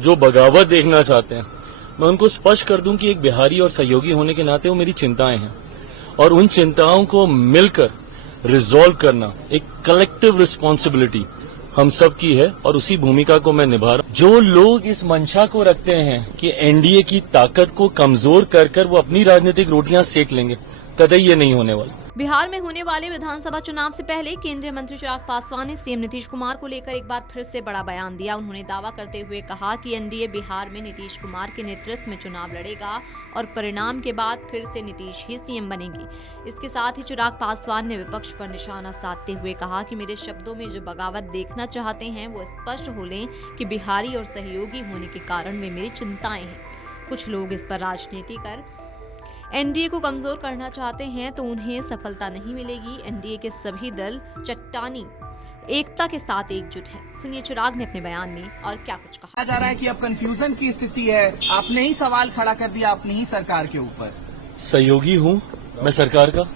जो बगावत देखना चाहते हैं, मैं उनको स्पष्ट कर दूं कि एक बिहारी और सहयोगी होने के नाते वो मेरी चिंताएं हैं और उन चिंताओं को मिलकर रिजॉल्व करना एक कलेक्टिव रिस्पॉन्सिबिलिटी हम सब की है और उसी भूमिका को मैं निभा रहा हूं। जो लोग इस मंशा को रखते हैं कि एनडीए की ताकत को कमजोर कर वो अपनी राजनीतिक रोटियां सेक लेंगे, कतई ये नहीं होने वाला। बिहार में होने वाले विधानसभा चुनाव से पहले केंद्रीय मंत्री चिराग पासवान ने सीएम नीतीश कुमार को लेकर एक बार फिर से बड़ा बयान दिया। उन्होंने दावा करते हुए कहा कि एनडीए बिहार में नीतीश कुमार के नेतृत्व में चुनाव लड़ेगा और परिणाम के बाद फिर से नीतीश ही सीएम बनेंगे। इसके साथ ही चिराग पासवान ने विपक्ष पर निशाना साधते हुए कहा कि मेरे शब्दों में जो बगावत देखना चाहते हैं वो स्पष्ट हो लें कि बिहारी और सहयोगी होने के कारण वे मेरी चिंताएं हैं। कुछ लोग इस पर राजनीति कर एनडीए को कमजोर करना चाहते हैं तो उन्हें सफलता नहीं मिलेगी। एनडीए के सभी दल चट्टानी एकता के साथ एकजुट हैं। सुनिए चिराग ने अपने बयान में और क्या कुछ कहा। जा रहा है कि अब कंफ्यूजन की स्थिति है, आपने ही सवाल खड़ा कर दिया अपनी ही सरकार के ऊपर। सहयोगी हूं मैं सरकार का,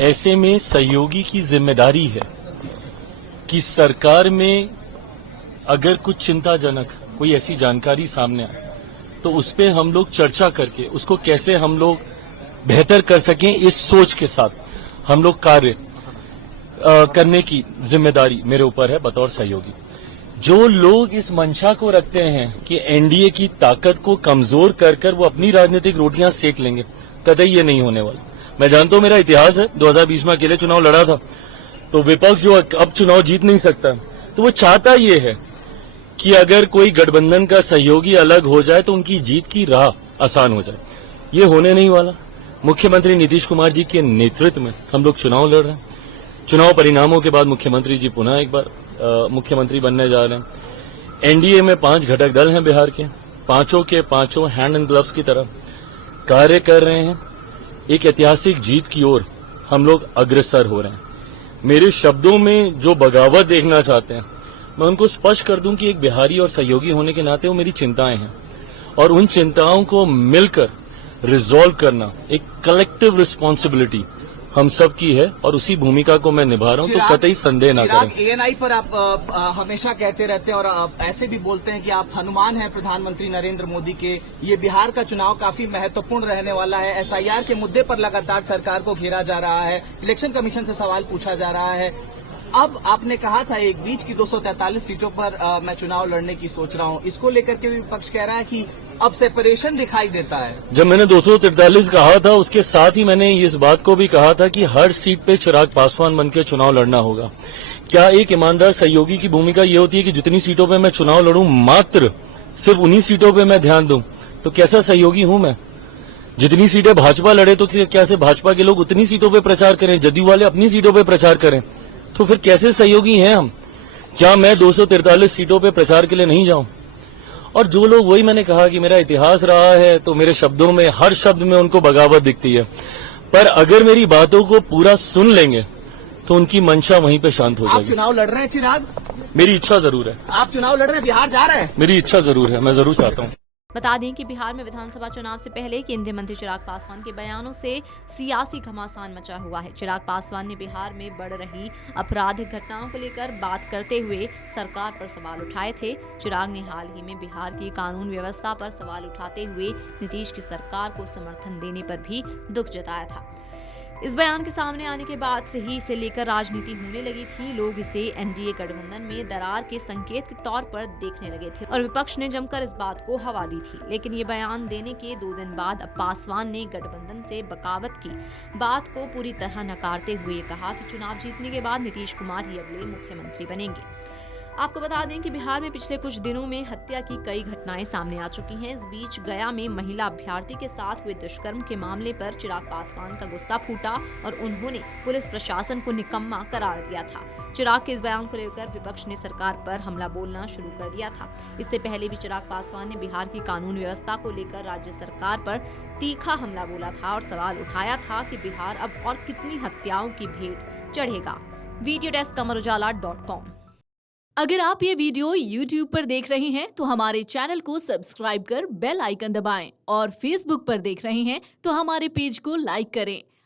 ऐसे में सहयोगी की जिम्मेदारी है कि सरकार में अगर कुछ चिंताजनक कोई ऐसी जानकारी सामने आए तो उस पे हम लोग चर्चा करके उसको कैसे हम लोग बेहतर कर सकें, इस सोच के साथ हम लोग कार्य करने की जिम्मेदारी मेरे ऊपर है बतौर सहयोगी। जो लोग इस मंशा को रखते हैं कि एनडीए की ताकत को कमजोर कर वो अपनी राजनीतिक रोटियां सेक लेंगे, कतई ये नहीं होने वाला। मैं जानता हूं मेरा इतिहास है, 2020 में अकेले चुनाव लड़ा था, तो विपक्ष जो अब चुनाव जीत नहीं सकता, तो वो चाहता ये है कि अगर कोई गठबंधन का सहयोगी अलग हो जाए तो उनकी जीत की राह आसान हो जाए। ये होने नहीं वाला। मुख्यमंत्री नीतीश कुमार जी के नेतृत्व में हम लोग चुनाव लड़ रहे हैं। चुनाव परिणामों के बाद मुख्यमंत्री जी पुनः एक बार मुख्यमंत्री बनने जा रहे हैं। एनडीए में 5 घटक दल हैं बिहार के, पांचों के पांचों हैंड एंड ग्लव्स की तरह कार्य कर रहे हैं। एक ऐतिहासिक जीत की ओर हम लोग अग्रसर हो रहे हैं। मेरे शब्दों में जो बगावत देखना चाहते हैं, मैं उनको स्पष्ट कर दूं कि एक बिहारी और सहयोगी होने के नाते वो मेरी चिंताएं हैं और उन चिंताओं को मिलकर रिजॉल्व करना एक कलेक्टिव रिस्पॉन्सिबिलिटी हम सब की है और उसी भूमिका को मैं निभा रहा हूं, तो कतई संदेह न करें। एएनआई पर आप हमेशा कहते रहते हैं और आप ऐसे भी बोलते हैं कि आप हनुमान हैं प्रधानमंत्री नरेंद्र मोदी के। ये बिहार का चुनाव काफी महत्वपूर्ण रहने वाला है। एसआईआर के मुद्दे पर लगातार सरकार को घेरा जा रहा है, इलेक्शन कमीशन से सवाल पूछा जा रहा है। अब आपने कहा था एक बीच की 243 सीटों पर मैं चुनाव लड़ने की सोच रहा हूं, इसको लेकर के भी विपक्ष कह रहा है कि अब सेपरेशन दिखाई देता है। जब मैंने 243 कहा था, उसके साथ ही मैंने इस बात को भी कहा था कि हर सीट पे चिराग पासवान बनकर चुनाव लड़ना होगा। क्या एक ईमानदार सहयोगी की भूमिका ये होती है कि जितनी सीटों पे मैं चुनाव लड़ूं मात्र सिर्फ उन्हीं सीटों पे मैं ध्यान दूं? तो कैसा सहयोगी हूं मैं? जितनी सीटें भाजपा लड़े तो क्या से भाजपा के लोग उतनी सीटों पे प्रचार करें, जदयू वाले अपनी सीटों पे प्रचार करें, तो फिर कैसे सहयोगी हैं हम? क्या मैं 243 सीटों पे प्रचार के लिए नहीं जाऊं? और जो लोग, वही मैंने कहा कि मेरा इतिहास रहा है, तो मेरे शब्दों में हर शब्द में उनको बगावत दिखती है, पर अगर मेरी बातों को पूरा सुन लेंगे तो उनकी मंशा वहीं पे शांत हो जाएगी। आप चुनाव लड़ रहे हैं चिराग? मेरी इच्छा जरूर है। आप चुनाव लड़ रहे हैं, बिहार जा रहे हैं? मेरी इच्छा जरूर है, मैं जरूर चाहता हूँ। बता दें कि बिहार में विधानसभा चुनाव से पहले केंद्रीय मंत्री चिराग पासवान के बयानों से सियासी घमासान मचा हुआ है। चिराग पासवान ने बिहार में बढ़ रही आपराधिक घटनाओं को लेकर बात करते हुए सरकार पर सवाल उठाए थे। चिराग ने हाल ही में बिहार की कानून व्यवस्था पर सवाल उठाते हुए नीतीश की सरकार को समर्थन देने पर भी दुख जताया था। इस बयान के सामने आने के बाद से ही इसे लेकर राजनीति होने लगी थी। लोग इसे एनडीए गठबंधन में दरार के संकेत के तौर पर देखने लगे थे और विपक्ष ने जमकर इस बात को हवा दी थी। लेकिन ये बयान देने के 2 दिन बाद अब पासवान ने गठबंधन से बगावत की बात को पूरी तरह नकारते हुए कहा कि चुनाव जीतने के बाद नीतीश कुमार ही अगले मुख्यमंत्री बनेंगे। आपको बता दें कि बिहार में पिछले कुछ दिनों में हत्या की कई घटनाएं सामने आ चुकी हैं। इस बीच गया में महिला अभ्यर्थी के साथ हुए दुष्कर्म के मामले पर चिराग पासवान का गुस्सा फूटा और उन्होंने पुलिस प्रशासन को निकम्मा करार दिया था। चिराग के इस बयान को लेकर विपक्ष ने सरकार पर हमला बोलना शुरू कर दिया था। इससे पहले भी चिराग पासवान ने बिहार की कानून व्यवस्था को लेकर राज्य सरकार पर तीखा हमला बोला था और सवाल उठाया था कि बिहार अब और कितनी हत्याओं की भेंट चढ़ेगा। Video desk amarujala.com। अगर आप ये वीडियो YouTube पर देख रहे हैं तो हमारे चैनल को सब्सक्राइब कर बेल आइकन दबाएं और Facebook पर देख रहे हैं तो हमारे पेज को लाइक करें।